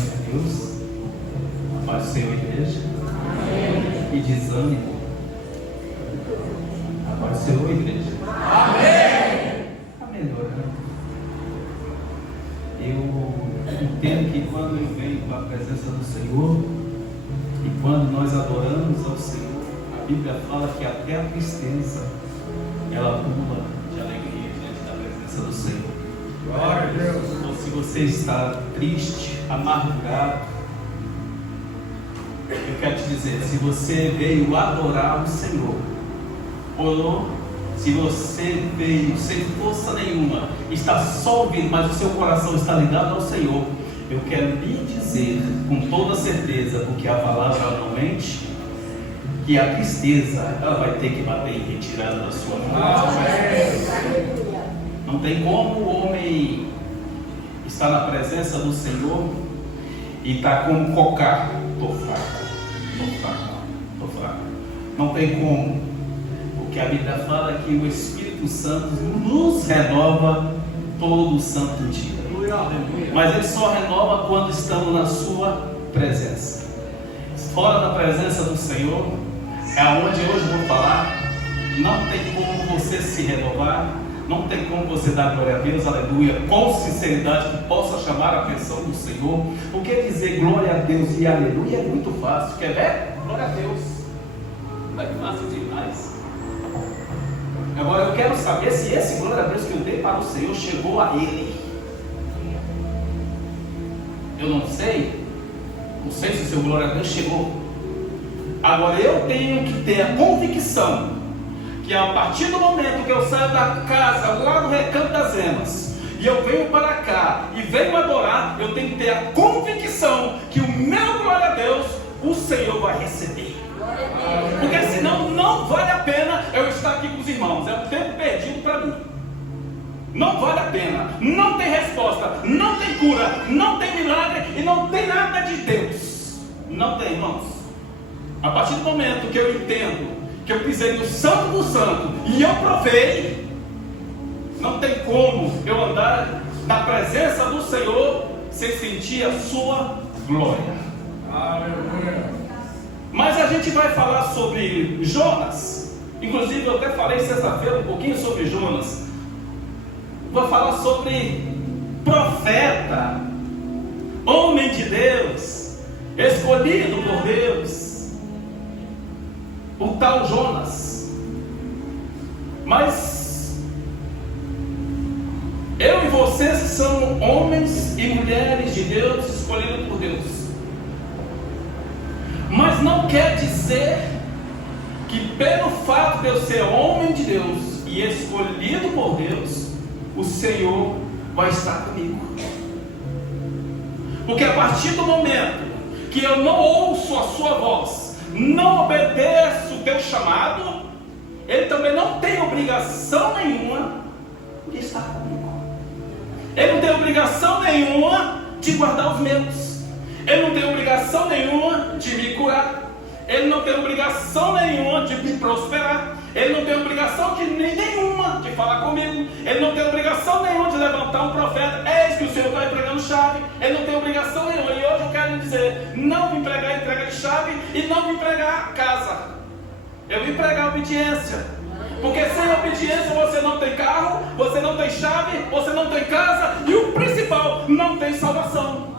Glória a Deus. Paz do Senhor, igreja. Amém. E desânimo. A paz do Senhor, igreja. Amém. Está melhorando. Eu entendo que quando eu venho para a presença do Senhor e quando nós adoramos ao Senhor, a Bíblia fala que até a tristeza ela pula de alegria diante da presença do Senhor. Glória a Deus. Então, se você está triste, amargurado, eu quero te dizer, se você veio adorar o Senhor, ou se você veio sem força nenhuma, está só ouvindo, mas o seu coração está ligado ao Senhor, eu quero lhe dizer com toda certeza, porque a palavra não mente, que a tristeza ela vai ter que bater em retirada da sua vida. Não tem como o homem estar na presença do Senhor e estar como cocar. Estou fraco. Não tem como. Porque a Bíblia fala que o Espírito Santo nos renova todo o santo dia. Mas ele só renova quando estamos na sua presença. Fora da presença do Senhor, é aonde hoje eu vou falar. Não tem como você se renovar. Não tem como você dar glória a Deus, aleluia, com sinceridade, que possa chamar a atenção do Senhor. Porque dizer glória a Deus e aleluia é muito fácil. Quer ver? Glória a Deus. Vai que massa demais. Agora eu quero saber se esse glória a Deus que eu dei para o Senhor chegou a Ele. Eu não sei se o seu glória a Deus chegou. Agora eu tenho que ter a convicção que a partir do momento que eu saio da casa lá no Recanto das Emas e eu venho para cá e venho adorar, eu tenho que ter a convicção que o meu glória a Deus o Senhor vai receber. Porque senão não vale a pena eu estar aqui com os irmãos. É um tempo perdido para mim. Não vale a pena. Não tem resposta, não tem cura, não tem milagre e não tem nada de Deus. Não tem, irmãos. A partir do momento que eu entendo que eu pisei no santo do santo e eu provei, não tem como eu andar na presença do Senhor sem sentir a sua glória. Aleluia. Mas a gente vai falar sobre Jonas. Inclusive eu até falei sexta-feira um pouquinho sobre Jonas. Vou falar sobre profeta, homem de Deus, escolhido por Deus, o tal Jonas. Mas eu e vocês são homens e mulheres de Deus, escolhidos por Deus. Mas não quer dizer que pelo fato de eu ser homem de Deus e escolhido por Deus, o Senhor vai estar comigo. Porque a partir do momento que eu não ouço a sua voz, não obedeço o teu chamado, ele também não tem obrigação nenhuma de estar comigo. Ele não tem obrigação nenhuma de guardar os meus. Ele não tem obrigação nenhuma de me curar. Ele não tem obrigação nenhuma de me prosperar. Ele não tem obrigação nenhuma de falar comigo. Ele não tem obrigação nenhuma de levantar um profeta. Eis que o Senhor está entregando chave. Ele não tem obrigação nenhuma. E hoje eu quero lhe dizer: não vim pregar entrega de chave e não vim pregar casa. Eu vim pregar obediência. Porque sem obediência você não tem carro, você não tem chave, você não tem casa e o principal, não tem salvação.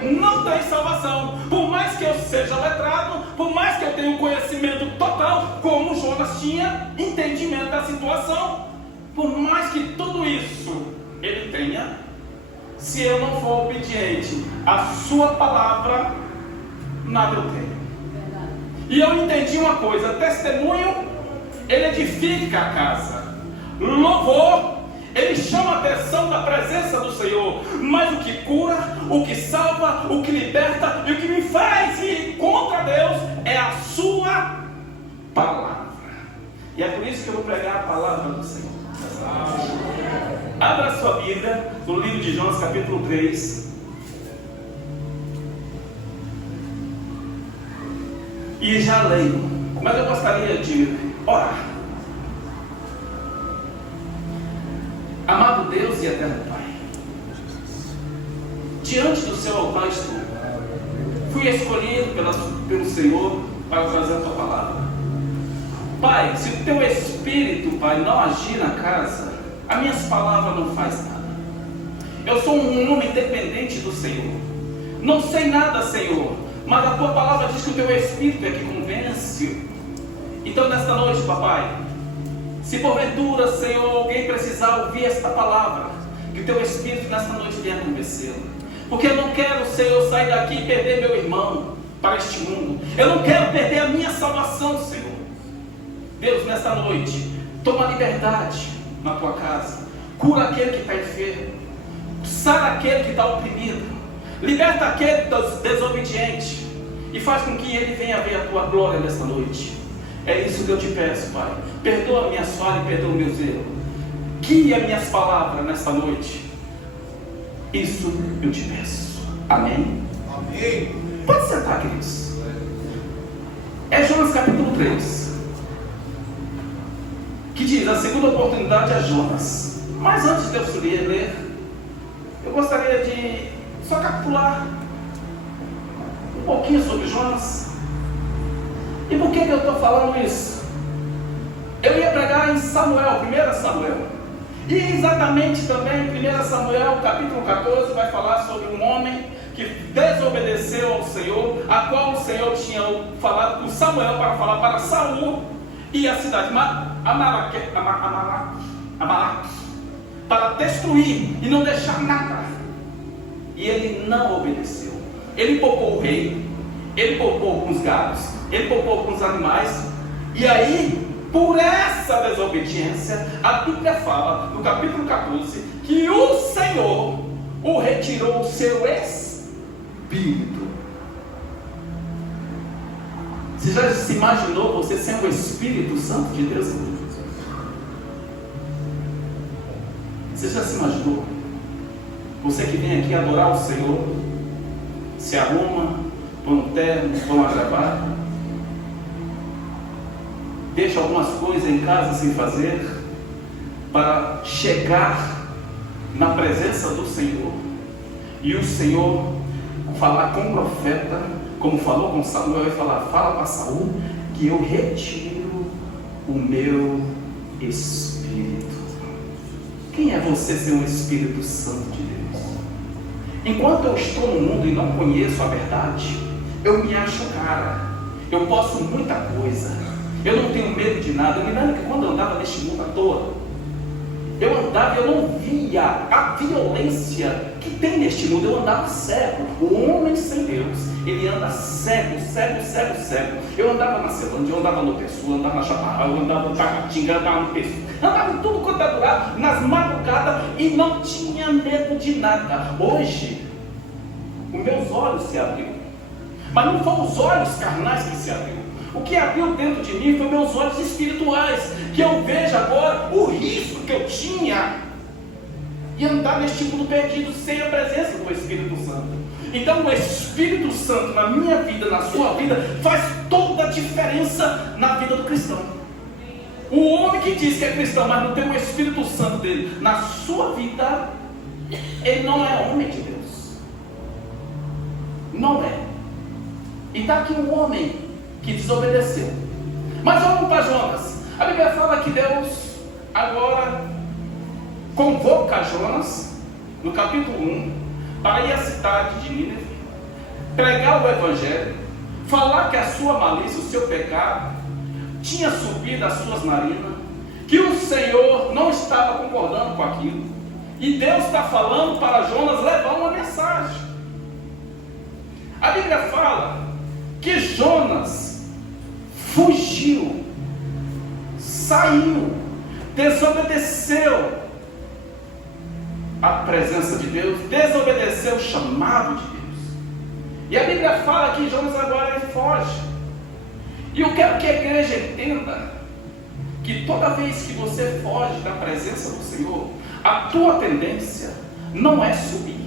Não tem salvação. Por mais que eu seja letrado, por mais que eu tenha um conhecimento total, como Jonas tinha entendimento da situação, por mais que tudo isso ele tenha, se eu não for obediente à sua palavra, nada eu tenho. E eu entendi uma coisa: testemunho, ele edifica a casa. Louvor, ele chama a atenção da presença do Senhor. Mas o que cura, o que salva, o que liberta e o que me faz ir contra Deus é a sua palavra. E é por isso que eu vou pregar a palavra do Senhor. Abra a sua Bíblia no livro de Jonas, capítulo 3. E já leio, mas eu gostaria de orar. Amado Deus e eterno Pai, diante do seu altar estou. Fui escolhido pelo Senhor para trazer a tua palavra. Pai, se o teu Espírito, Pai, não agir na casa, as minhas palavras não fazem nada. Eu sou um homem dependente do Senhor. Não sei nada, Senhor, mas a tua palavra diz que o teu Espírito é que convence. Então, nesta noite, papai, se porventura, Senhor, alguém precisar ouvir esta palavra, que o teu Espírito nesta noite venha convencê-lo. Porque eu não quero, Senhor, sair daqui e perder meu irmão para este mundo. Eu não quero perder a minha salvação, Senhor. Deus, nesta noite, toma liberdade na tua casa. Cura aquele que está enfermo. Sara aquele que está oprimido. Liberta aquele que está desobediente. E faz com que ele venha ver a tua glória nesta noite. É isso que eu te peço, Pai. Perdoa minhas falhas e perdoa meus erros. Guia minhas palavras nesta noite. Isso eu te peço. Amém? Amém. Pode sentar, queridos. É Jonas capítulo 3. Que diz, a segunda oportunidade é Jonas. Mas antes de eu subir ler, eu gostaria de só capitular um pouquinho sobre Jonas. E por que eu estou falando isso? Eu ia pregar em Samuel, 1 Samuel. E exatamente também em 1 Samuel, capítulo 14, vai falar sobre um homem que desobedeceu ao Senhor, a qual o Senhor tinha falado com Samuel para falar para Saul e a cidade Amaleque, para destruir e não deixar nada. E ele não obedeceu. Ele poupou o rei, ele poupou alguns gados, ele poupou alguns animais. E aí, por essa desobediência, a Bíblia fala, no capítulo 14, que o Senhor o retirou o seu espírito. Você já se imaginou você sendo o Espírito Santo de Deus? Você já se imaginou? Você que vem aqui adorar o Senhor, se arruma, põe um terno, põe uma gravata, deixa algumas coisas em casa sem fazer, para chegar na presença do Senhor, e o Senhor falar com o profeta, como falou com Samuel, e falar, fala para Saul, que eu retiro o meu Espírito. Quem é você ser um Espírito Santo de Deus? Enquanto eu estou no mundo e não conheço a verdade, eu me acho cara, eu posso muita coisa, eu não tenho medo de nada. Eu me lembro que quando eu andava neste mundo à toa, eu andava e eu não via a violência que tem neste mundo. Eu andava cego. O homem sem Deus, ele anda cego, cego, cego, cego. Eu andava na Celândia, eu andava no Pessoa, eu andava na Chaparral, eu andava no Tacatinga, eu andava no Pessoa, andava em tudo quanto é lugar, nas madrugadas, e não tinha medo de nada. Hoje, os meus olhos se abriram, mas não foram os olhos carnais que se abriram. O que abriu dentro de mim foi meus olhos espirituais, que eu vejo agora o risco que eu tinha e andar neste mundo perdido sem a presença do Espírito Santo. Então o Espírito Santo na minha vida, na sua vida, faz toda a diferença na vida do cristão. O homem que diz que é cristão, mas não tem o Espírito Santo dele na sua vida, ele não é homem de Deus. Não é. E está aqui um homem que desobedeceu. Mas vamos para Jonas. A Bíblia fala que Deus agora convoca Jonas, no capítulo 1, para ir à cidade de Nínive, pregar o Evangelho, falar que a sua malícia, o seu pecado, tinha subido às suas narinas, que o Senhor não estava concordando com aquilo, e Deus está falando para Jonas levar uma mensagem. A Bíblia fala que Jonas fugiu, saiu, desobedeceu a presença de Deus, desobedeceu o chamado de Deus. E a Bíblia fala que Jonas agora ele foge. E eu quero que a igreja entenda que toda vez que você foge da presença do Senhor, a tua tendência não é subir.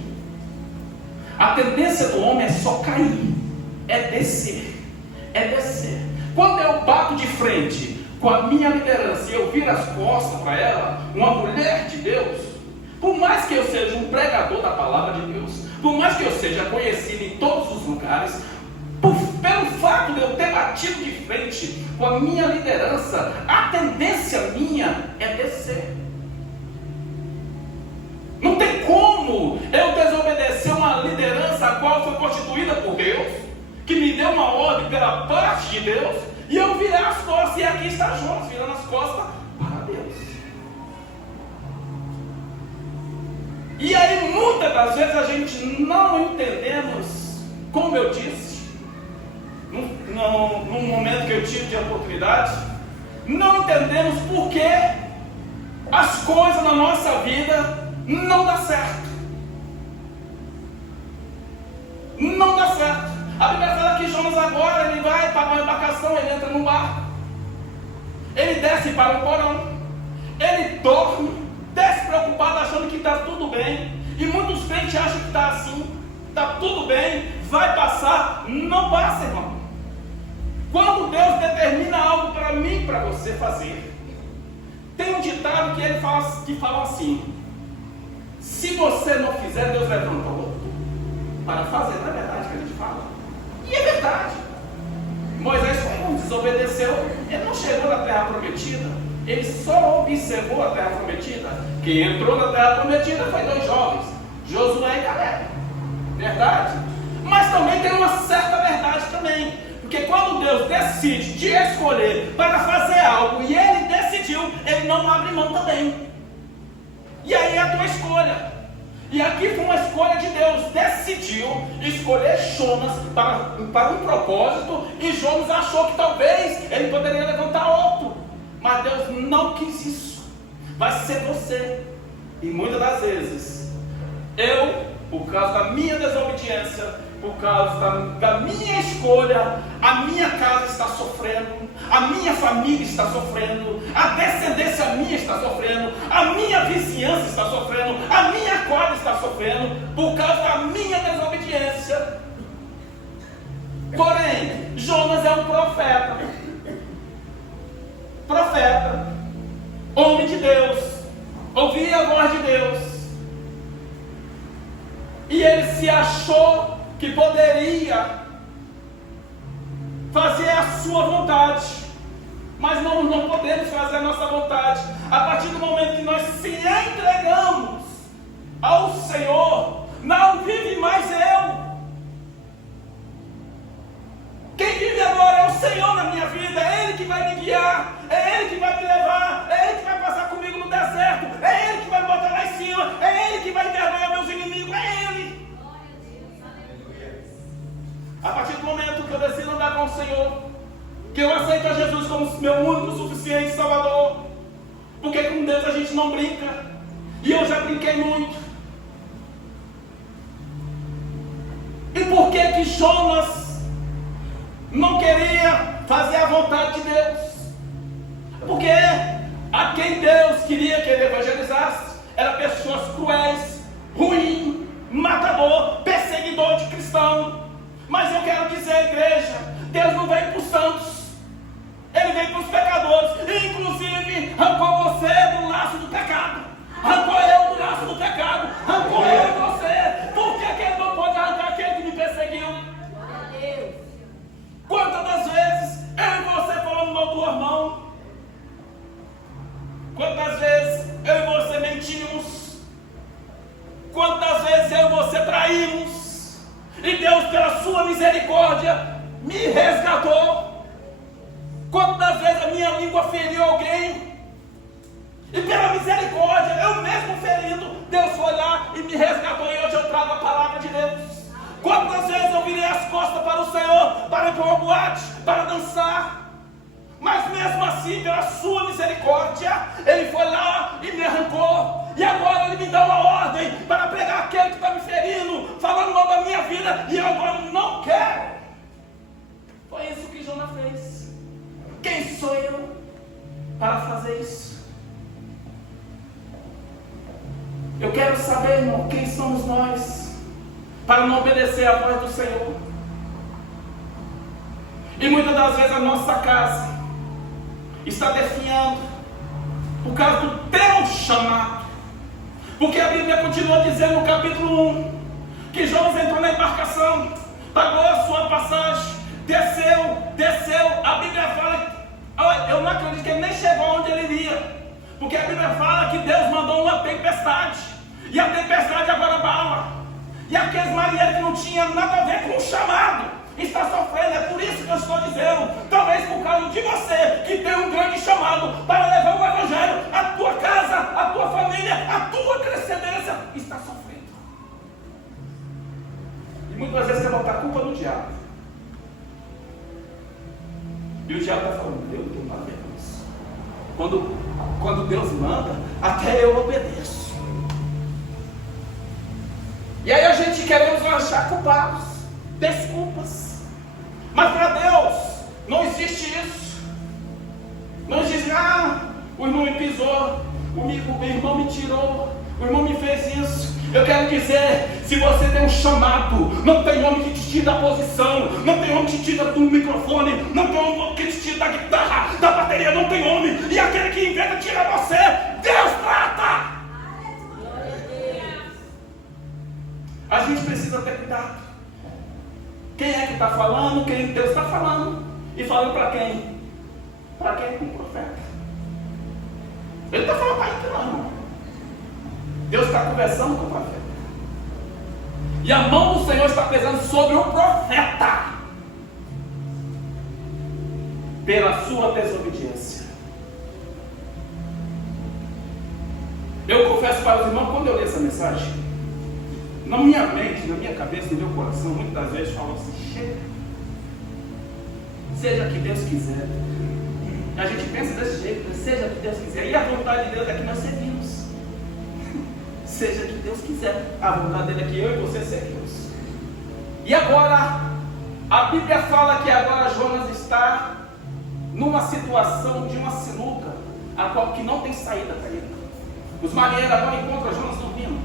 A tendência do homem é só cair, é descer, é descer. Quando eu bato de frente com a minha liderança e eu viro as costas para ela, uma mulher de Deus, por mais que eu seja um pregador da palavra de Deus, por mais que eu seja conhecido em todos os lugares, pelo fato de eu ter batido de frente com a minha liderança, a tendência minha é descer. Não tem como eu desobedecer uma liderança a qual foi constituída por Deus, que me deu uma ordem pela parte de Deus, e eu virar as costas, e aqui está Jonas virando as costas para Deus. E aí muitas das vezes a gente não entendemos, como eu disse, num momento que eu tive de oportunidade, não entendemos por que as coisas na nossa vida não dão certo. Não dá certo. A Bíblia fala que Jonas agora ele vai para uma embarcação, ele entra num barco, ele desce para um porão, ele dorme, despreocupado, achando que está tudo bem. E muitos crentes acham que está assim, está tudo bem, vai passar. Não passa, irmão. Quando Deus determina algo para mim, para você fazer, tem um ditado que ele fala assim: se você não fizer, Deus levanta outro para fazer. Não é verdade que a gente fala? E é verdade. Moisés desobedeceu, ele não chegou na terra prometida, ele só observou a terra prometida. Quem entrou na terra prometida foi 2 jovens, Josué e Caleb. Verdade? Mas também tem uma certa verdade também, porque quando Deus decide te escolher para fazer algo e ele decidiu, ele não abre mão também. E aí é a tua escolha. E aqui foi uma escolha de Deus. Decidiu escolher Jonas para um propósito, e Jonas achou que talvez ele poderia levantar outro, mas Deus não quis isso. Vai ser você. E muitas das vezes eu, por causa da minha desobediência, por causa da minha escolha, a minha casa está sofrendo, a minha família está sofrendo, a descendência minha está sofrendo, a minha vizinhança está sofrendo, a minha quadra está sofrendo, por causa da minha desobediência. Porém, Jonas é um profeta, homem de Deus, ouvia a voz de Deus, e ele se achou que poderia fazer a sua vontade, mas nós não podemos fazer a nossa vontade. A partir do momento que nós se entregamos ao Senhor, não vive mais eu. Quem vive agora é o Senhor na minha vida, é Ele que vai me guiar, é Ele que vai me levar, é Ele que vai passar comigo no deserto, é Ele que vai me botar lá em cima, é Ele que vai envergonhar meus inimigos, é Ele. A partir do momento que eu decido andar com o Senhor, que eu aceito a Jesus como meu único, suficiente Salvador, porque com Deus a gente não brinca, e eu já brinquei muito. E por que Jonas não queria fazer a vontade de Deus? Porque a quem Deus queria que ele evangelizasse eram pessoas cruéis, ruins, matador, perseguidor de cristão. Mas eu quero dizer, igreja, Deus não veio para os santos, Ele veio para os pecadores. E inclusive arrancou você do laço do pecado, arrancou eu do laço do pecado, arrancou eu e você. Por que Ele não pode arrancar aquele que me perseguiu? Quantas das vezes eu e você falamos mal do irmão? Quantas vezes eu e você mentimos? Quantas vezes eu e você traímos? E Deus, pela sua misericórdia, me resgatou. Quantas vezes a minha língua feriu alguém? E pela misericórdia, eu mesmo ferindo, Deus foi lá e me resgatou. E hoje eu trago a palavra de Deus. Quantas vezes eu virei as costas para o Senhor, para ir para uma boate, para dançar? Mas mesmo assim, pela sua misericórdia, Ele foi lá e me arrancou. E agora Ele me dá uma ordem para pegar aquele que está me ferindo, falando mal da minha vida, e eu agora não quero. Foi isso que Jonas fez. Quem sou eu para fazer isso? Eu quero saber, irmão, quem somos nós para não obedecer à voz do Senhor. E muitas das vezes a nossa casa está definhando por causa do teu chamado. Porque a Bíblia continua dizendo no capítulo 1: que Jonas entrou na embarcação, pagou a sua passagem, desceu. A Bíblia fala, eu não acredito que ele nem chegou onde ele iria, porque a Bíblia fala que Deus mandou uma tempestade, e a tempestade agora abala, e aqueles marinheiros que não tinham nada a ver com o chamado, está sofrendo. É por isso que eu estou dizendo, talvez por causa de você, que tem um grande chamado para levar o Evangelho, a tua casa, a tua família, a tua descendência, está sofrendo. E muitas vezes você botar a culpa no diabo. E o diabo está falando, Deus não tem nada a ver com isso. Quando Deus manda, até eu obedeço. E aí a gente queremos achar culpados, desculpas. Mas para Deus não existe isso. Não existe, o irmão me pisou, o irmão me tirou, o irmão me fez isso. Eu quero dizer, se você tem um chamado, não tem homem que te tira da posição, não tem homem que te tira do microfone, não tem homem que te tira da guitarra, da bateria, não tem homem. E aquele que inventa tira você, Deus trata. A gente precisa ter cuidado. Quem é que está falando? Quem Deus está falando? E falando para quem? Para quem? Com o profeta. Ele está falando para ele, não. Deus está conversando com o profeta. E a mão do Senhor está pesando sobre o profeta pela sua desobediência. Eu confesso para os irmãos, quando eu li essa mensagem, na minha mente, na minha cabeça, no meu coração, muitas vezes falo assim, chega, seja o que Deus quiser. A gente pensa desse jeito, seja o que Deus quiser. E a vontade de Deus é que nós servimos. Seja o que Deus quiser. A vontade dele é que eu e você servimos. E agora, a Bíblia fala que agora Jonas está numa situação de uma sinuca, a qual que não tem saída para ele. Os marinheiros agora encontram Jonas dormindo,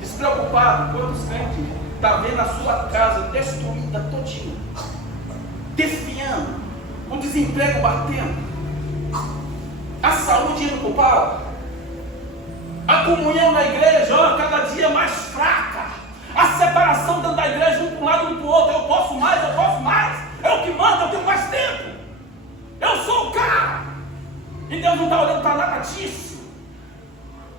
despreocupado. Quantos crentes está vendo a sua casa destruída todinha, desfiando, o desemprego batendo, a saúde indo para o pau, a comunhão na igreja, cada dia mais fraca, a separação dentro da igreja, um para um lado, um para o outro. Eu posso mais, é o que manda, eu tenho mais tempo, eu sou o cara. E Deus não está olhando para nada disso.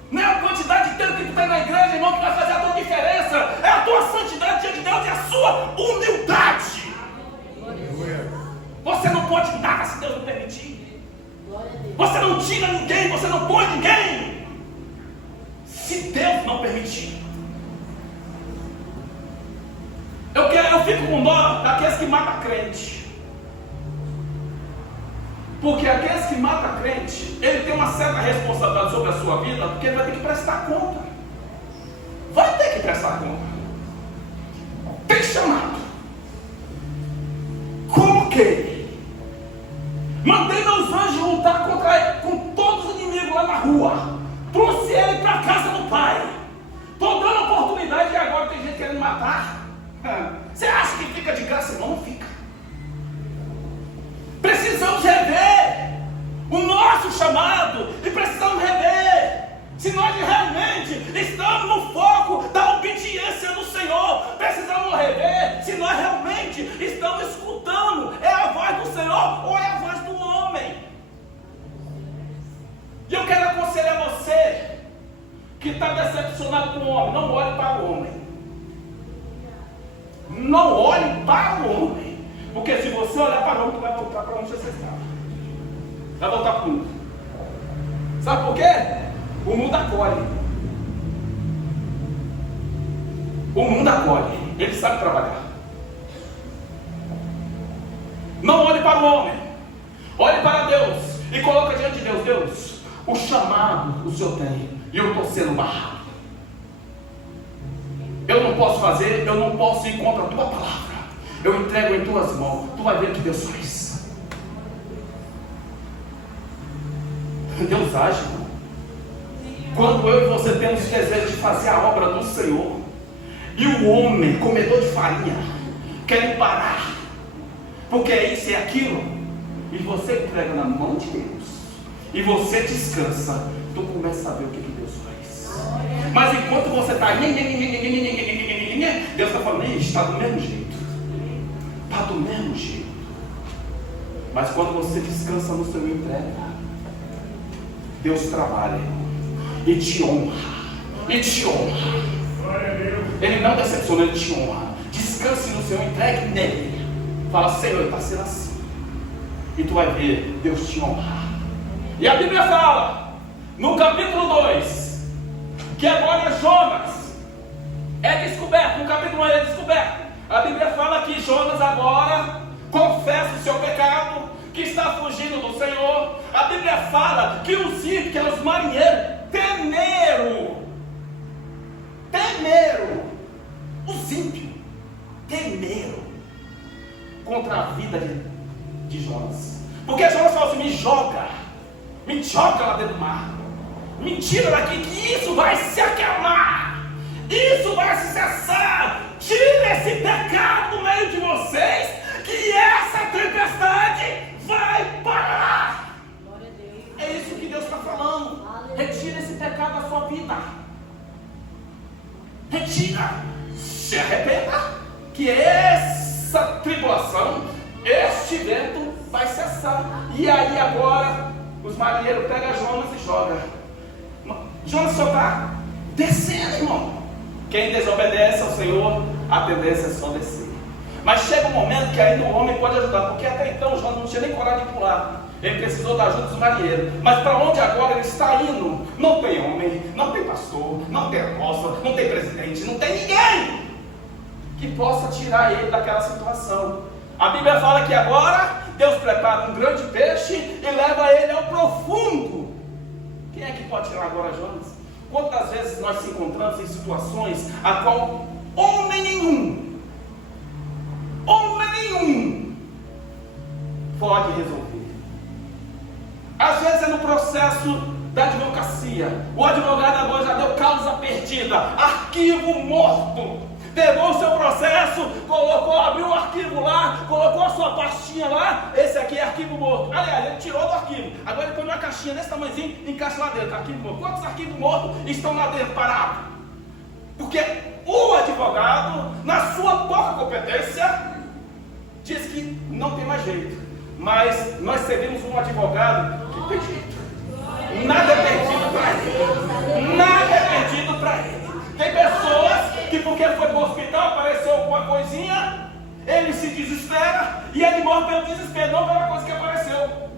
Não é a quantidade de tempo que tu está na igreja, irmão, que vai fazer a tua diferença. É a tua santidade diante de Deus e a sua humildade. Você não pode nada se Deus não permitir. Você não tira ninguém, você não põe ninguém se Deus não permitir. Eu fico com dó daqueles que matam crente. Porque aqueles que matam crente, ele tem uma certa responsabilidade sobre a sua vida, porque ele vai ter que prestar conta. Vai ter que prestar conta. Tem chamado. Como que? Mandei meus anjos lutar com todos os inimigos lá na rua. Trouxe ele para a casa do pai. Estou dando oportunidade e agora tem gente querendo matar. Você acha que fica de graça? Não fica. Precisamos rever o nosso chamado e precisamos rever se nós realmente estamos no foco da obediência do Senhor. Precisamos rever se nós realmente estamos escutando, é a voz do Senhor ou é a voz do homem. E eu quero aconselhar você que está decepcionado com o homem, não olhe para o homem. Não olhe para o homem. Porque se você olhar para o homem, tu vai voltar para onde você estava. Vai voltar para o mundo. Sabe por quê? O mundo acolhe. O mundo acolhe. Ele sabe trabalhar. Não olhe para o homem. Olhe para Deus. E coloca diante de Deus. Deus, o chamado o Senhor tem. E eu estou sendo barrado. Eu não posso fazer, eu não posso ir contra a tua palavra. Eu entrego em tuas mãos. Tu vai ver o que Deus faz. Deus age. Quando eu e você temos desejo de fazer a obra do Senhor, e o homem, comedor de farinha, quer parar, porque é isso e aquilo, e você entrega na mão de Deus, e você descansa, tu começa a ver o que Deus faz. Mas enquanto você está, Deus está falando, está do mesmo jeito. Está do mesmo jeito. Mas quando você descansa no seu entrega, Deus trabalha e te honra. E te honra. Ele não decepciona, ele te honra. Descanse no seu entregue nele. Fala, Senhor, está sendo assim. E tu vai ver Deus te honrar. E a Bíblia fala, no capítulo 2, que agora Jonas é descoberto. No capítulo 1 é descoberto. A Bíblia fala que Jonas agora confessa o seu pecado, que está fugindo do Senhor. A Bíblia fala que os ímpios, que os marinheiros, temeram. Os ímpios temeram contra a vida de Jonas. Porque Jonas falou assim, me joga lá dentro do mar, me tira daqui, que isso vai se acalmar, isso vai se cessar, tira esse pecado do meio de vocês, que essa tempestade vai parar. É isso que Deus está falando. Retira esse pecado da sua vida, retira, se arrependa, que essa tribulação, este vento vai cessar. E aí agora os marinheiros pegam Jonas e jogam. Jonas só está descendo, irmão. Quem desobedece ao Senhor, a tendência é só descer. Mas chega um momento que ainda o homem pode ajudar, porque até então Jonas não tinha nem coragem de pular. Ele precisou da ajuda dos marinheiros. Mas para onde agora ele está indo? Não tem homem, não tem pastor, não tem apóstolo, não tem presidente, não tem ninguém que possa tirar ele daquela situação. A Bíblia fala que agora Deus prepara um grande peixe e leva ele ao profundo. Quem é que pode tirar agora Jonas? Quantas vezes nós se encontramos em situações a qual homem nenhum pode resolver? Às vezes é no processo da advocacia. O advogado agora já deu causa perdida, arquivo morto. Pegou o seu processo, abriu o arquivo lá, colocou a sua pastinha lá. Esse aqui é arquivo morto. Aliás, ele tirou do arquivo. Agora ele põe uma caixinha desse tamanhozinho e encaixa lá dentro. Arquivo morto. Quantos arquivos mortos estão lá dentro parados? Porque o advogado, na sua pouca competência, diz que não tem mais jeito. Mas nós servimos um advogado que tem jeito. Nada é perdido para ele. Nada é perdido para ele. Tem pessoas que porque foi para o hospital, apareceu alguma coisinha, ele se desespera e ele morre pelo desespero, não pela coisa que apareceu.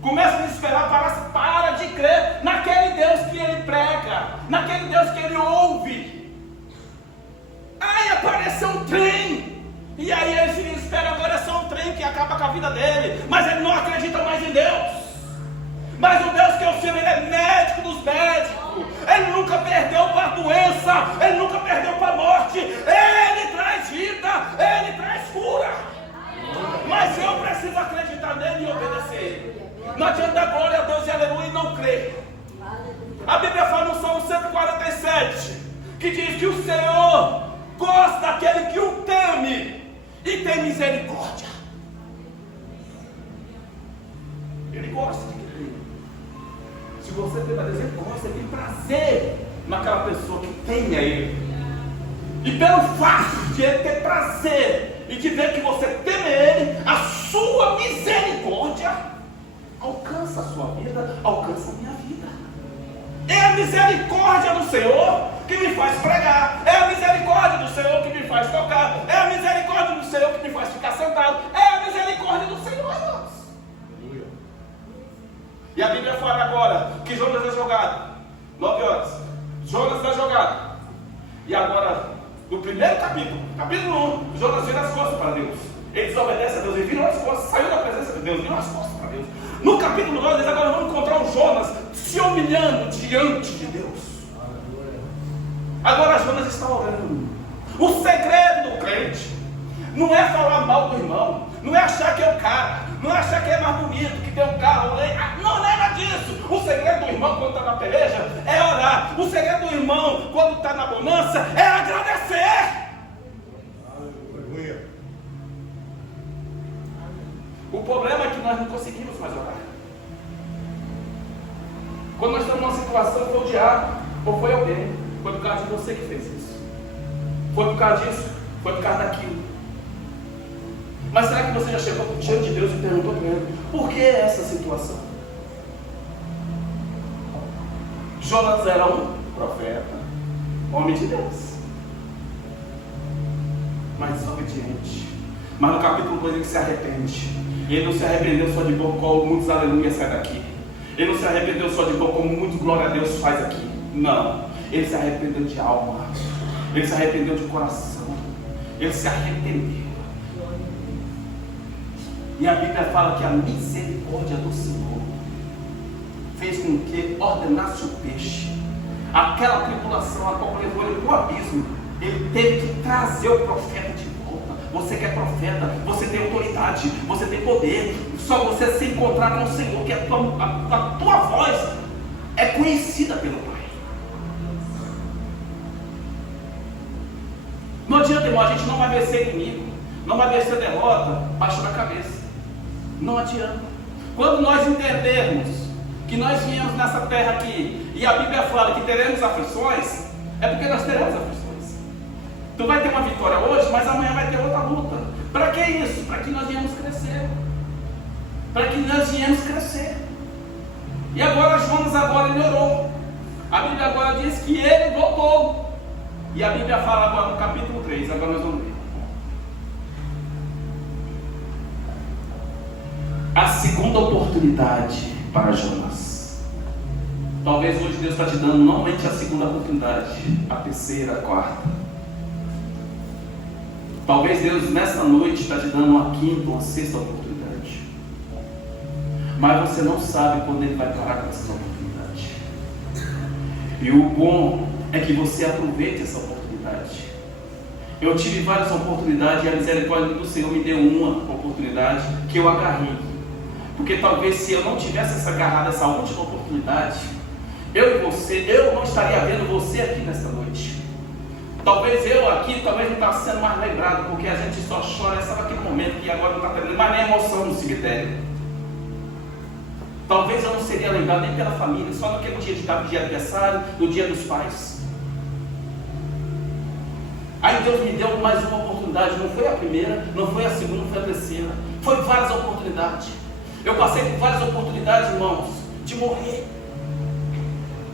Começa a desesperar, para de crer naquele Deus que ele prega, naquele Deus que ele ouve. Aí apareceu um trem, e aí ele se desespera, agora é só um trem que acaba com a vida dele, mas ele não acredita mais em Deus. Mas o Deus que eu sirvo, ele é médico dos médicos. Ele nunca perdeu para a doença, ele nunca perdeu para a morte. Ele traz vida, ele traz cura. Mas eu preciso acreditar nele e obedecer ele. Não adianta dar glória a Deus e aleluia e não crer. A Bíblia fala no Salmo 147 que diz que o Senhor gosta daquele que o teme e tem misericórdia. Ele gosta de quem tem. Se você tem misericórdia, você tem prazer naquela pessoa que teme a ele. E pelo fato de ele ter prazer e de ver que você teme ele, a sua misericórdia alcança a sua vida, alcança a minha vida. É a misericórdia do Senhor que me faz pregar, é a misericórdia do Senhor que me faz tocar, é a misericórdia do Senhor que me faz ficar sentado, é a misericórdia do Senhor, irmãos. E a Bíblia fala agora que Jonas é jogado, 9 horas, Jonas é jogado. E agora, no primeiro capítulo, capítulo 1, Jonas vira as costas para Deus. Ele desobedece a Deus, ele virou as costas, saiu da presença de Deus, virou as costas para Deus. No capítulo 2, eles agora vão encontrar o Jonas se humilhando diante de Deus. Agora Jonas está orando. O segredo do crente não é falar mal do irmão, não é achar que é o cara, não é achar que é mais bonito, que tem um carro, não é nada disso. O segredo do irmão quando está na peleja é orar. O segredo do irmão quando está na bonança é agradecer. O problema é que nós não conseguimos mais orar. Quando nós estamos numa situação, foi o diabo, ou foi alguém. Foi por causa de você que fez isso. Foi por causa disso, foi por causa daquilo. Mas será que você já chegou diante de Deus e perguntou para ele, por que essa situação? Jonas era um profeta, homem de Deus, mas desobediente. Mas no capítulo 2 ele se arrepende. Ele não se arrependeu só de boca, como muitos aleluia sai daqui. Ele não se arrependeu só de boca, como muitos glória a Deus faz aqui. Não, ele se arrependeu de alma. Ele se arrependeu de coração. Ele se arrependeu. E a Bíblia fala que a misericórdia do Senhor fez com que ordenasse o peixe. Aquela tribulação a qual levou ele para o abismo, ele teve que trazer o profeta de volta. Você que é profeta, você tem autoridade, você tem poder. Só você se encontrar com o Senhor, que a tua voz é conhecida pelo Pai. Não adianta, irmão, a gente não vai vencer inimigo, não vai vencer derrota, baixando a cabeça. Não adianta. Quando nós entendermos que nós viemos nessa terra aqui, e a Bíblia fala que teremos aflições, é porque nós teremos aflições. Tu vai ter uma vitória hoje, mas amanhã vai ter outra luta. Para que isso? Para que nós viemos crescer. Para que nós viemos crescer. E agora Jonas ele orou. A Bíblia agora diz que ele voltou. E a Bíblia fala agora no capítulo 3, agora nós vamos ver. A segunda oportunidade para Jonas. Talvez hoje Deus está te dando não somente a segunda oportunidade, a terceira, a quarta. Talvez Deus nessa noite está te dando uma quinta, uma sexta oportunidade. Mas você não sabe quando Ele vai parar com essa oportunidade. E o bom é que você aproveite essa oportunidade. Eu tive várias oportunidades e a misericórdia do Senhor me deu uma oportunidade que eu agarrei. Porque talvez se eu não tivesse agarrado essa última oportunidade, eu não estaria vendo você aqui nesta noite. Talvez eu aqui, talvez não estasse sendo mais lembrado, porque a gente só chora só naquele momento que agora não está tendo mais nem emoção no cemitério. Talvez eu não seria lembrado nem pela família, só naquele dia de aniversário, no dia dos pais. Aí Deus me deu mais uma oportunidade, não foi a primeira, não foi a segunda, não foi a terceira, foi várias oportunidades. Eu passei por várias oportunidades, irmãos, de morrer.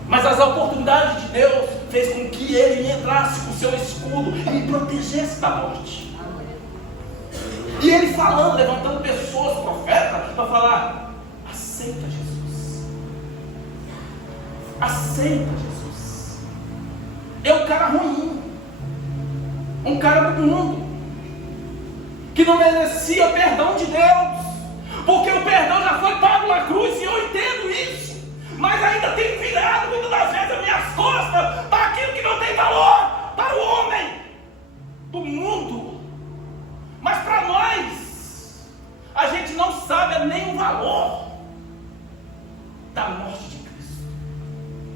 Mas as oportunidades de Deus fez com que Ele entrasse com o seu escudo e me protegesse da morte. E Ele falando, levantando pessoas, profetas, para falar: aceita Jesus. Aceita Jesus. É um cara ruim, um cara do mundo, que não merecia perdão de Deus. Porque o perdão já foi pago na cruz e eu entendo isso. Mas ainda tem virado muitas das vezes as minhas costas para aquilo que não tem valor, para o homem do mundo. Mas para nós, a gente não sabe nem o valor da morte de Cristo.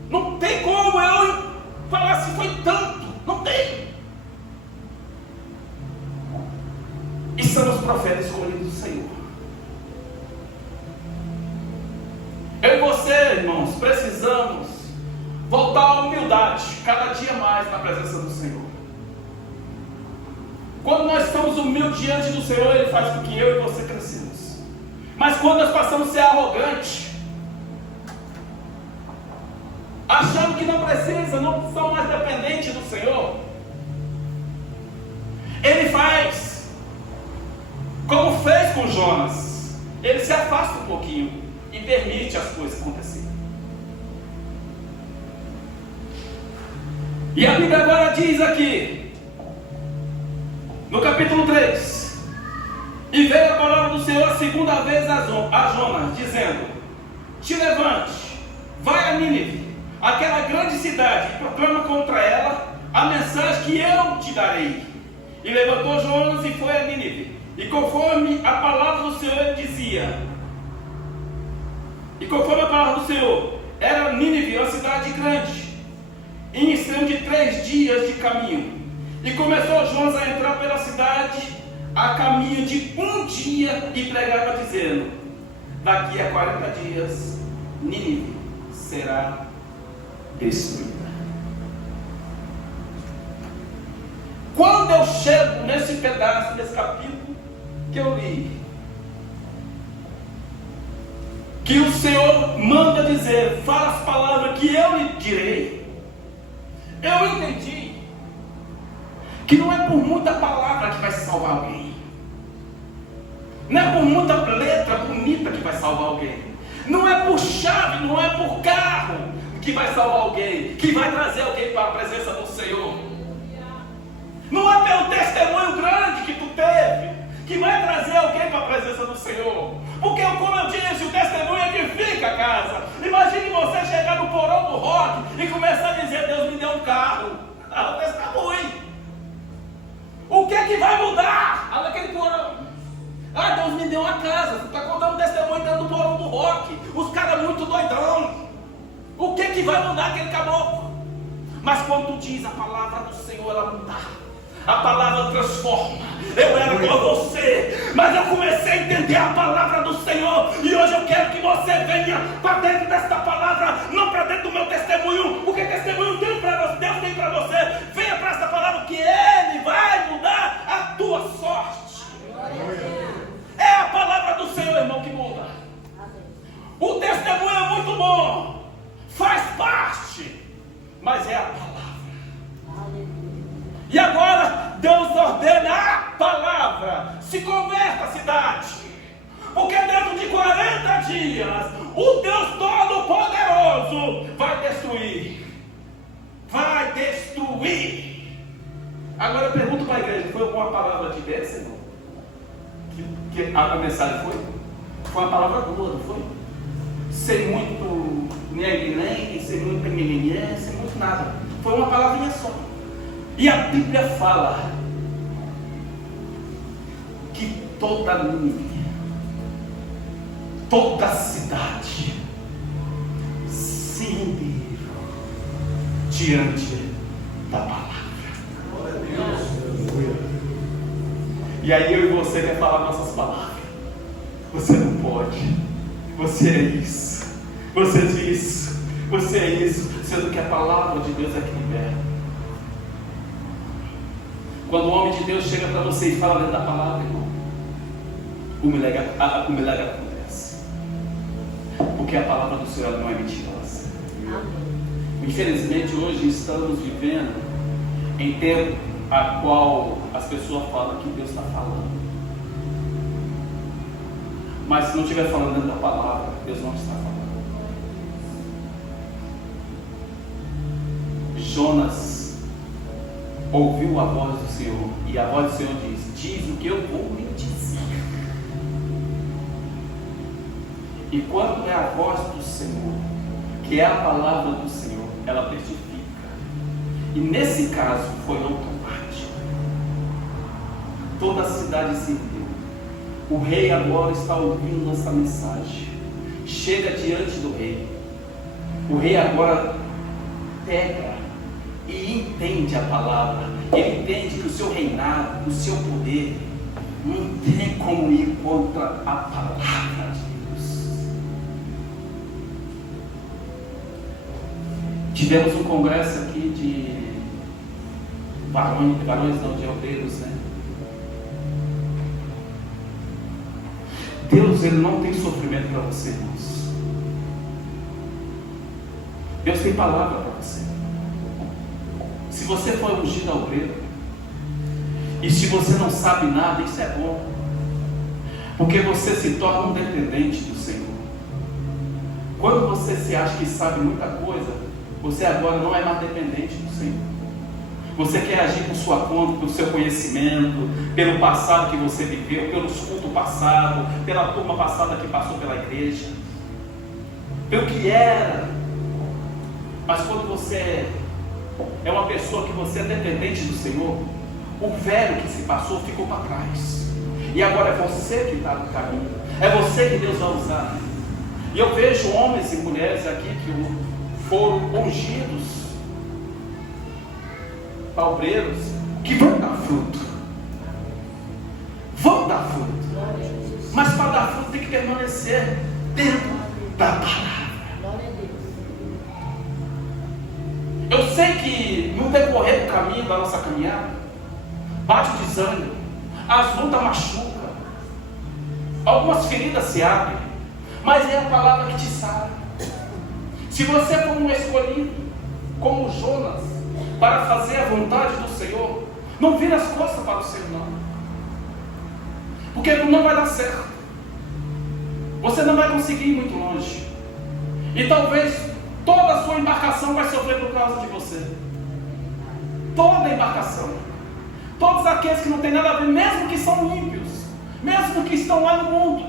Não tem como eu falar assim, foi tanto. Não tem. E são os profetas escolhidos do Senhor. Eu e você, irmãos, precisamos voltar à humildade cada dia mais na presença do Senhor. Quando nós estamos humildes diante do Senhor, Ele faz com que eu e você crescemos. Mas quando nós passamos a ser arrogantes, achando que não precisa, não são mais dependentes do Senhor, Ele faz como fez com Jonas. Ele se afasta um pouquinho e permite as coisas acontecerem. E a Bíblia agora diz aqui, no capítulo 3: e veio a palavra do Senhor a segunda vez a Jonas, dizendo: te levante, vai a Nínive, aquela grande cidade, e proclama contra ela a mensagem que eu te darei. E levantou Jonas e foi a Nínive, e conforme a palavra do Senhor ele dizia, e conforme a palavra do Senhor, era Nínive, uma cidade grande, em extremo de 3 dias de caminho. E começou Jonas a entrar pela cidade a caminho de 1 dia e pregava dizendo: daqui a 40 dias Nínive será destruída. Quando eu chego nesse pedaço, nesse capítulo que eu li, que o Senhor manda dizer, fala as palavras que eu lhe direi, eu entendi que não é por muita palavra que vai salvar alguém, não é por muita letra bonita que vai salvar alguém, não é por chave, não é por carro que vai salvar alguém, que vai trazer alguém para a presença do Senhor. Não é pelo testemunho grande que tu teve que vai trazer alguém para a presença do Senhor. Porque, como eu disse, o testemunho edifica a casa. Imagine você chegar no porão do rock e começar a dizer: Deus me deu um carro. Ah, o testemunho. O que é que vai mudar? Olha aquele porão. Ah, Deus me deu uma casa. Você está contando testemunho dentro do porão do rock. Os caras muito doidão. O que é que vai mudar aquele caboclo? Mas quando tu diz a palavra do Senhor, ela muda. A palavra transforma. Eu era igual você, mas eu comecei a entender a palavra do Senhor. E hoje eu quero que você venha para dentro desta palavra, não para dentro do meu testemunho. Porque testemunho Deus tem para você. Venha para esta palavra que Ele vai mudar a tua sorte. É a palavra do Senhor, irmão, que muda. O testemunho é muito bom, faz parte, mas é a palavra. E agora Deus ordena a palavra: se converta a cidade, porque dentro de 40 dias o Deus Todo-Poderoso vai destruir. Agora eu pergunto para a igreja: foi alguma palavra de bênção, irmão? Que a mensagem foi uma palavra boa, não foi? Sem muito nem, sem muito mimimi, sem muito nada. Foi uma palavrinha só. E a Bíblia fala que toda Nínive, toda a cidade se renderam diante da palavra. E aí eu e você quer falar nossas palavras. Você não pode. Você é isso. Você diz isso. Você é isso. Sendo que a palavra de Deus é que liberta. Quando o homem de Deus chega para você e fala dentro da palavra, irmão, o milagre acontece. Porque a palavra do Senhor não é mentirosa. Infelizmente hoje estamos vivendo em tempo a qual as pessoas falam que Deus está falando. Mas se não estiver falando dentro da palavra, Deus não está falando. Jonas ouviu a voz do Senhor, e a voz do Senhor diz o que eu vou lhe dizer. E quando é a voz do Senhor, que é a palavra do Senhor, ela testifica. E nesse caso foi automático. Toda a cidade se rendeu. O rei agora está ouvindo essa mensagem. Chega diante do rei. O rei agora pega e entende a palavra. Ele entende que o seu reinado, o seu poder, não tem como ir contra a palavra de Deus. Tivemos um congresso aqui de de obreiros, né? Deus, Ele não tem sofrimento para você, irmãos. Deus tem palavra para você. Se você for ungido obreiro, e se você não sabe nada, isso é bom, porque você se torna um dependente do Senhor. Quando você se acha que sabe muita coisa, você agora não é mais dependente do Senhor. Você quer agir por sua conta, pelo seu conhecimento, pelo passado que você viveu, pelo culto passado, pela turma passada que passou pela igreja, pelo que era. Mas quando você é uma pessoa que você é dependente do Senhor, o velho que se passou ficou para trás. E agora é você que está no caminho. É você que Deus vai usar. E eu vejo homens e mulheres aqui que foram ungidos, obreiros, que vão dar fruto. Vão dar fruto. Mas para dar fruto tem que permanecer dentro da palavra. Eu sei que no decorrer do caminho, da nossa caminhada, bate o desânimo, as lutas machucam, algumas feridas se abrem, mas é a palavra que te sara. Se você for um escolhido, como Jonas, para fazer a vontade do Senhor, não vire as costas para o Senhor, não, porque não vai dar certo. Você não vai conseguir ir muito longe, e talvez toda a sua embarcação vai sofrer por causa de você. Toda a embarcação. Todos aqueles que não têm nada a ver, mesmo que são ímpios, mesmo que estão lá no mundo,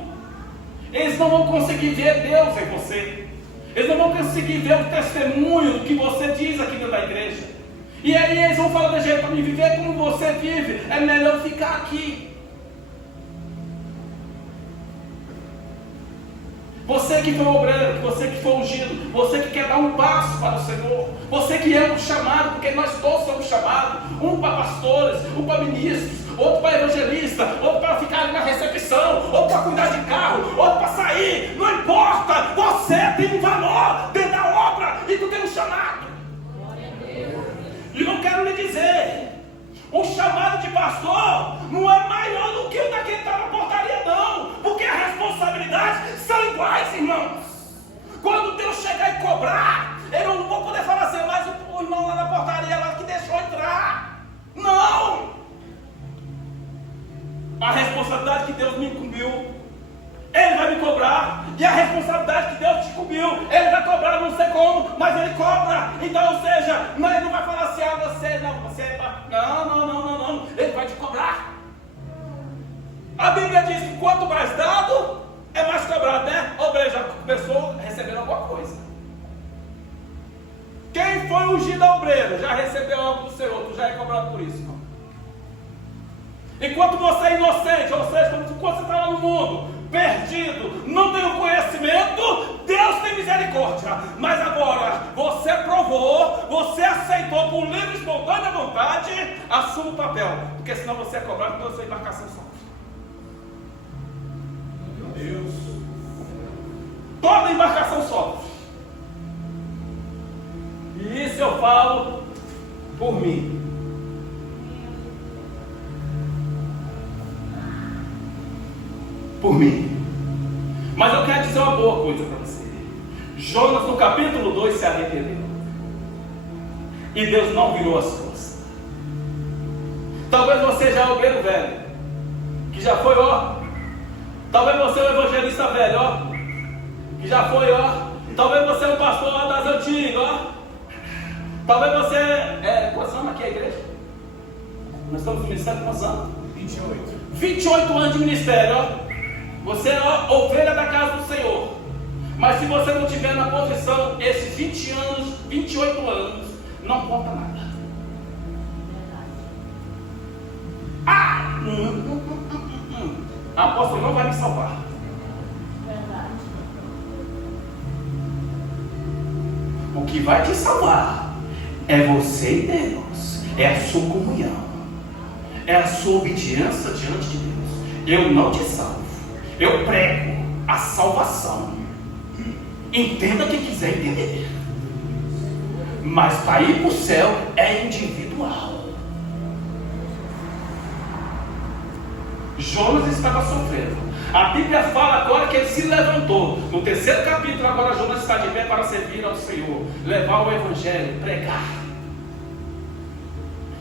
eles não vão conseguir ver Deus em você. Eles não vão conseguir ver o testemunho que você diz aqui dentro da igreja. E aí eles vão falar de jeito para me viver como você vive. É melhor ficar aqui. Você que foi obreiro, você que foi ungido, você que quer dar um passo para o Senhor, você que é um chamado, porque nós todos somos chamados, um para pastores, um para ministros, outro para evangelista, outro para ficar ali na recepção, outro para cuidar de carro, outro para sair, não importa, você tem um valor dentro da obra e tu tem um chamado. E não quero lhe dizer, o chamado de pastor não é maior do que o daquele que está na portaria, não, porque as responsabilidades são iguais, irmãos. Quando Deus chegar e cobrar, eu não vou poder falar assim, mas o irmão lá na portaria lá que deixou entrar. Não! A responsabilidade que Deus me incumbiu, Ele vai me cobrar. E a responsabilidade que Deus te incumbiu, Ele vai cobrar, não sei como, mas Ele cobra. Então, ou seja, Ele não vai falar assim, não, Ele vai te cobrar. A Bíblia diz que quanto mais dado, é mais cobrado, né? Ou seja, já começou recebendo alguma coisa. Quem foi ungido a obreiro, já recebeu algo do Senhor, tu já é cobrado por isso, não? Enquanto você é inocente, ou seja, quando você está lá no mundo, perdido, não tem o conhecimento, Deus tem misericórdia. Mas agora, você provou, você aceitou por livre e espontânea vontade, assuma o papel, porque senão você é cobrado pela sua embarcação sofre. Meu Deus. Toda embarcação sofre. E isso eu falo por mim. Por mim. Mas eu quero dizer uma boa coisa para você. Jonas no capítulo 2 se arrependeu. E Deus não virou as costas. Talvez você já é o obreiro velho, que já foi, talvez você é o evangelista velho, que já foi, talvez você é um pastor lá das antigas, talvez você quantos anos aqui é a igreja? Nós estamos no ministério quantos anos? 28 anos de ministério, Você é a ovelha da casa do Senhor. Mas se você não estiver na posição, esses 20 anos, 28 anos, não conta nada. Apóstolo não vai me salvar. O que vai te salvar é você e Deus. É a sua comunhão. É a sua obediência diante de Deus. Eu não te salvo. Eu prego a salvação. Entenda quem quiser entender. Mas para ir para o céu é individual. Jonas estava sofrendo. A Bíblia fala agora que ele se levantou. No 3º capítulo, agora Jonas está de pé para servir ao Senhor, levar o Evangelho, pregar.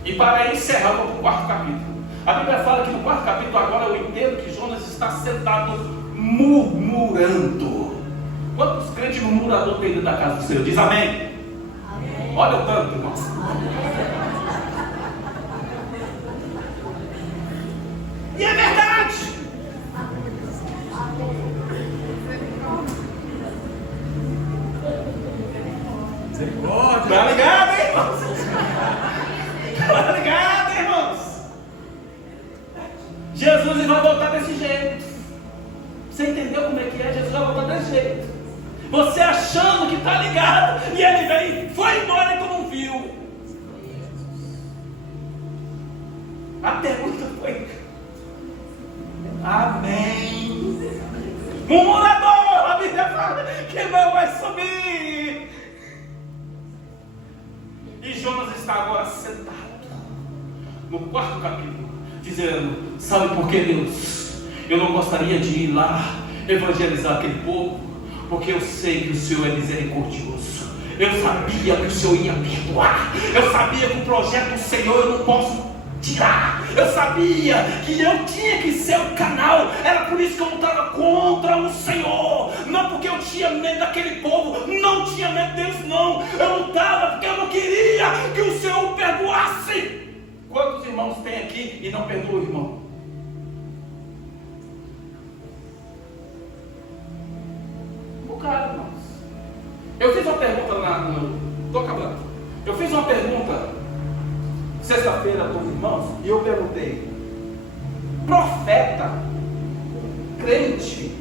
E para encerrar, vamos para o 4º capítulo. A Bíblia fala que no 4º capítulo, agora eu entendo que Jonas está sentado murmurando. Quantos crentes murmuradores tem dentro da casa do Senhor? Diz amém. Amém. Olha o tanto, irmãos. E é verdade. Tá ligado, hein, irmãos? Tá ligado, irmãos? Jesus vai voltar desse jeito. Você entendeu como é que é? Jesus vai voltar desse jeito. Você achando que está ligado, e ele veio, foi embora e tu não viu. A pergunta foi: amém. Murmurador, a Bíblia fala que não vai subir. E Jonas está agora sentado no quarto capítulo, dizendo: sabe por que, Deus? Eu não gostaria de ir lá evangelizar aquele povo, porque eu sei que o Senhor é misericordioso. Eu sabia que o Senhor ia perdoar. Eu sabia que o projeto do Senhor eu não posso tirar. Eu sabia que eu tinha que ser o canal. Era por isso que eu lutava contra o Senhor. Não porque eu tinha medo daquele povo. Não tinha medo deles, não. Eu lutava porque eu não queria que o Senhor o perdoasse. Quantos irmãos tem aqui e não perdoam o irmão? Um bocado, irmãos. Eu fiz uma pergunta estou acabando. Eu fiz uma pergunta sexta-feira para os irmãos e eu perguntei: profeta, crente,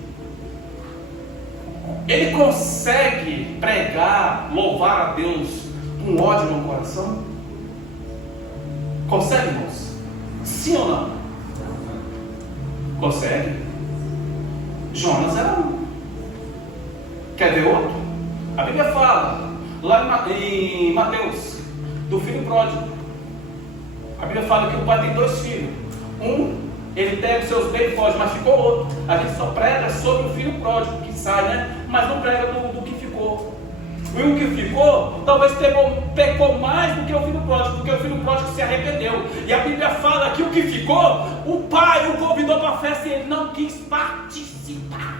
ele consegue pregar, louvar a Deus com ódio no coração? Consegue, irmãos? Sim ou não? Consegue? Jonas era um. Quer ver outro? A Bíblia fala lá em Mateus do filho pródigo. A Bíblia fala que o pai tem 2 filhos. Um, ele pega os seus bens e foge, mas ficou outro. A gente só prega sobre o filho pródigo que sai, né? Mas não prega do que ficou. E o que ficou, talvez pecou mais do que o filho pródigo, porque o filho pródigo se arrependeu. E a Bíblia fala que o que ficou, o pai o convidou para a festa e ele não quis participar.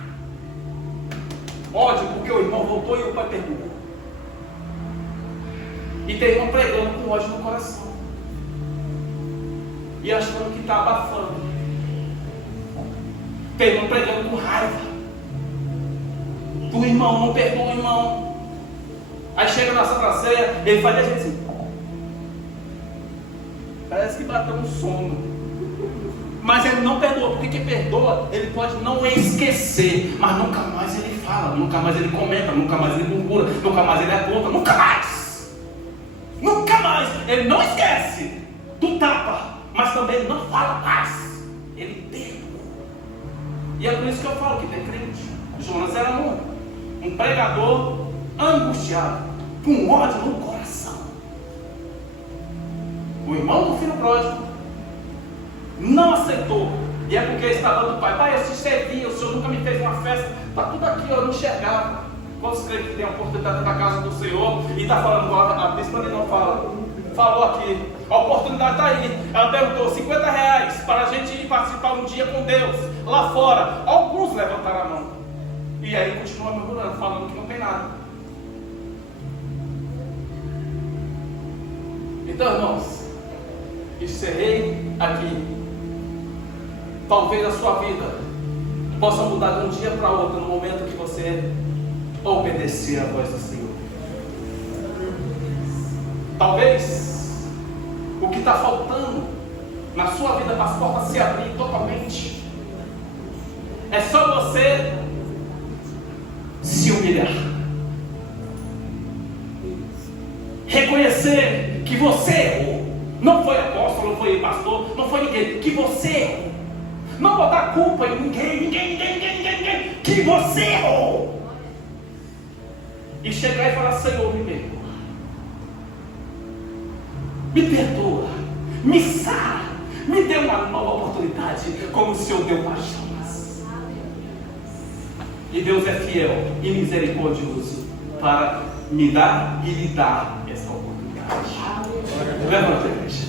Ódio, porque o irmão voltou e o pai perdoou. E tem irmão pregando com ódio no coração e achando que está abafando. Tem irmão pregando com raiva do irmão, não perdoa o irmão. Aí chega na Santa Ceia, ele faz a gente assim, parece que bateu um sono. Mas ele não perdoa, porque quem perdoa, ele pode não esquecer, mas nunca mais ele fala, nunca mais ele comenta, nunca mais ele murmura, nunca mais ele aponta, nunca mais. Nunca mais. Ele não esquece do tapa, mas também ele não fala mais. Ele perdoa. E é por isso que eu falo que tem crente. Jonas era um pregador angustiado, com ódio no coração. O irmão do filho pródigo não aceitou. E é porque estava do pai: pai, eu te servi, o senhor nunca me fez uma festa. Está tudo aqui, eu não enxergava. Quantos crentes que tem a oportunidade da casa do Senhor e está falando agora? A bispa não fala. Falou aqui, a oportunidade está aí. Ela perguntou: R$50 para a gente ir participar um dia com Deus lá fora. Alguns levantaram a mão. E aí continua murmurando, falando que não tem nada. Então, irmãos, encerrei aqui. Talvez a sua vida possa mudar de um dia para outro no momento que você obedecer a voz do Senhor. Talvez o que está faltando na sua vida para as portas se abrir totalmente é só você se humilhar, reconhecer que você errou. Não foi apóstolo, não foi pastor, não foi ninguém, que você errou. Não botar culpa em ninguém, que você errou. E chegar e falar: Senhor, me perdoa. Me perdoa, me sara, me dê uma nova oportunidade, como o Senhor deu para Jonas. E Deus é fiel e misericordioso para me dar e lhe dar essa oportunidade. Levanta, igreja.